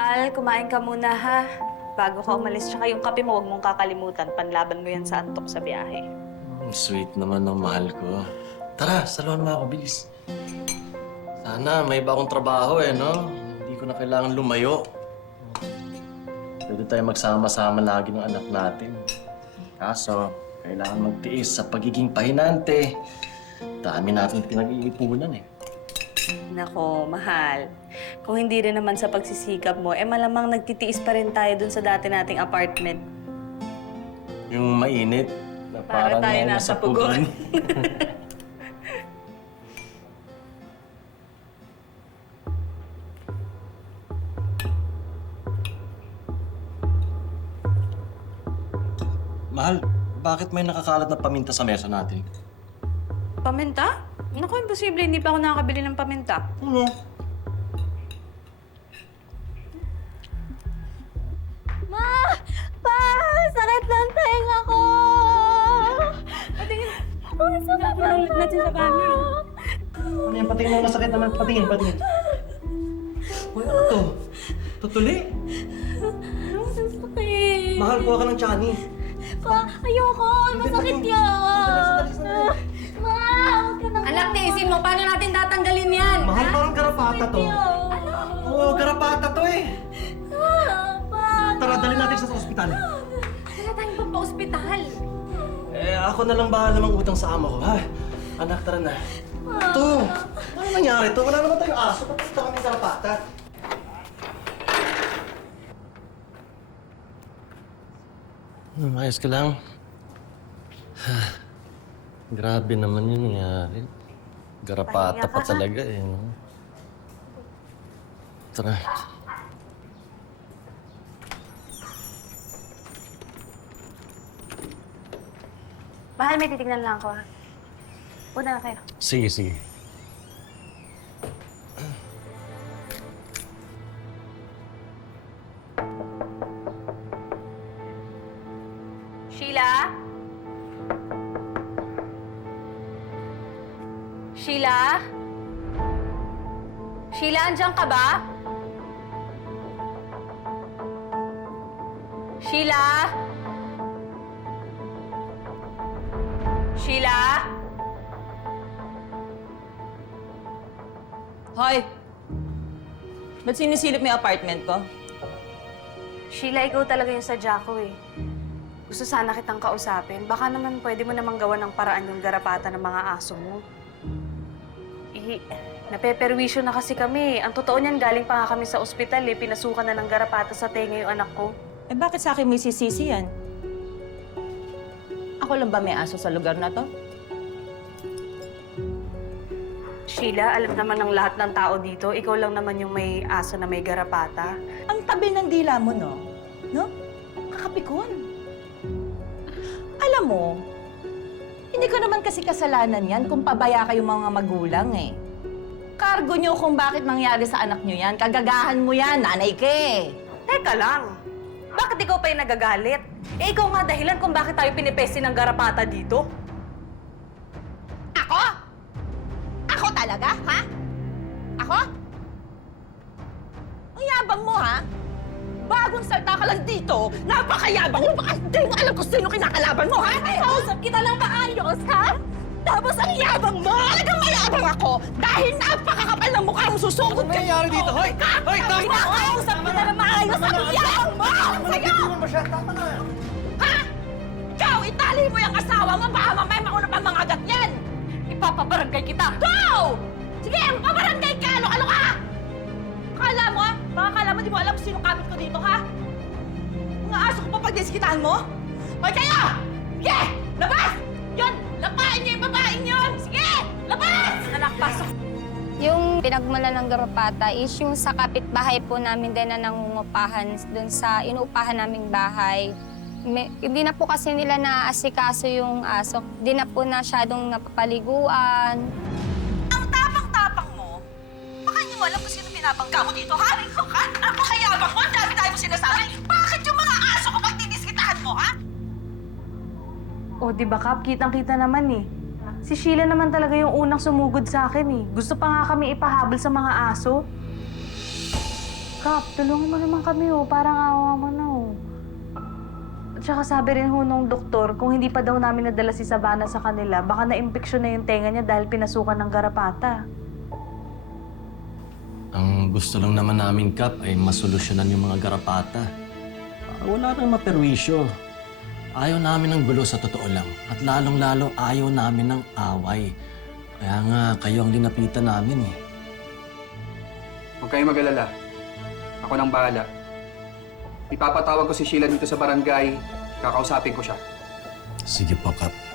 Al, kumain ka muna ha. Bago ka umalis, tsaka yung kape mo, huwag mong kakalimutan. Panlaban mo yan sa antok sa biyahe. Ang sweet naman ng mahal ko. Tara, salon mo ako, bilis. Sana may iba akong trabaho no? Hindi ko na kailangan lumayo. Pwede tayo magsama-sama lagi ng anak natin. Kaso, kailangan magtiis sa pagiging pahinante. Dami natin pinag-iipunan Nako, mahal. Kung hindi rin naman sa pagsisikap mo, malamang nagtitiis pa rin tayo dun sa dati nating apartment. Yung mainit na Para parang tayo ay nasa pugon. Mahal, bakit may nakakalat na paminta sa mesa natin? Paminta? Naku, imposible. Hindi pa ako nakakabili ng paminta. Ano? Ma! Pa! Sakit ng tenga ko! Patingin. Ang sakit ng Ulit natin sa kami. Ano yan? Patingin mo masakit naman. Patingin. Uy, ano to? Tutuli? Ang sakit! Mahal, kuha ka ng tsani. Pa! Ayoko! Masakit yan! Ma! Huwag ka na. Anak, tiisin mo. Paano natin tatanggalin yan? Mahal, parang garapata to. Ano? Oo, garapata to Pa! Tara, dali natin sa ospital. Wala tayong pampa-ospital. Ako na lang bahala mang utang sa ama ko, ha? Anak, tara na. Ito! Ano nangyari to? Wala naman tayong aso. Papunta kami garapata. Ayos ka lang. Grabe naman yun nangyari. Garapata pa talaga no? Tara. Mahal, may titignan lang ako ha. Una na kayo. Sige, sige. Sheila? Sheila? Sheila, andyan ka ba? Sheila? Sheila? Hoy! Ba't sinisilip mo yung apartment ko? Sheila, ikaw talaga yung sadya ko eh. Gusto sana kitang kausapin. Baka naman pwede mo namang gawa ng paraan yung garapata ng mga aso mo. Napeperwisyo na kasi kami. Ang totoo niyan, galing pa nga kami sa ospital eh. Pinasukan na ng garapata sa tenga yung anak ko. Eh bakit sa akin may sisisi yan? Ako lang ba may aso sa lugar na to? Sheila, alam naman ng lahat ng tao dito, ikaw lang naman yung may aso na may garapata. Ang tabi ng dila mo, no? No? Kakapikon. Alam mo, hindi ko naman kasi kasalanan yan kung pabaya kayong mga magulang eh. Kargo nyo kung bakit nangyari sa anak nyo yan. Kagagahan mo yan, nanay ka eh. Teka lang, bakit ikaw pa yung nagagalit? Ikaw nga dahilan kung bakit tayo pinipesi ng garapata dito. Ako? Ako talaga, ha? Ako? Ang yabang mo, ha? Bagong salta ka lang dito, napakayabang mo, baka hindi mo alam kung sino kinakalaban mo, ha? Ay, kausap kita lang maayos, ha? Tapos ang yabang mo! Talagang mayabang ako dahil napakakapal ng mukha mong susugod Ano nangyayari dito? Hoy! Hoy, tama! Kausap kita lang maayos! Ang yabang mo! Sa'yo! Hindi mo siya. Tama na. Ha? Ikaw, itali mo yung asawa mo, baka mamaya mauna pa mga agat niyan! Ipapabarangay kita! Go! Sige, pabarangay ka! Ano ka? Kala mo, ha? Baka kala mo, di mo alam kung sino kapit ko dito, ha? Mga aso ko pa pagdiskitaan mo? Hoy kayo! Sige! Labas! Yun! Lapain niyo yung babaeng yun! Sige! Labas! Anak, pasok. Yung pinagmula ng garapata is yung sa kapitbahay po namin din na nangungupahan doon sa inuupahan naming bahay. Hindi na po kasi nila naaasikaso yung aso. Hindi na po masyadong napapaliguan. Ang tapang-tapang mo, baka hindi mo alam kung sino pinabangga mo dito, ha? Ha? Napakayabang mo, ang dami tayo mo sinasabi. Bakit yung mga aso ko pagdidiskitahan mo, ha? O, di ba, Kap? Kitang-kita naman eh. Si Sheila naman talaga yung unang sumugod sa akin eh. Gusto pa nga kami ipahabol sa mga aso. Kap, tulungan mo naman kami parang awa mo na At saka sabi rin nung doktor, kung hindi pa daw namin nadala si Savannah sa kanila, baka na-impeksyon na yung tenga niya dahil pinasukan ng garapata. Ang gusto lang naman namin, Kap, ay masolusyonan yung mga garapata. Wala nang maperwisyo. Ayaw namin ng gulo sa totoo lang. At lalong-lalo ayaw namin ng away. Kaya nga, kayo ang linapitan namin eh. Huwag kayong mag-alala. Ako nang bahala. Ipapatawag ko si Sheila dito sa barangay. Kakausapin ko siya. Sige po, Kap.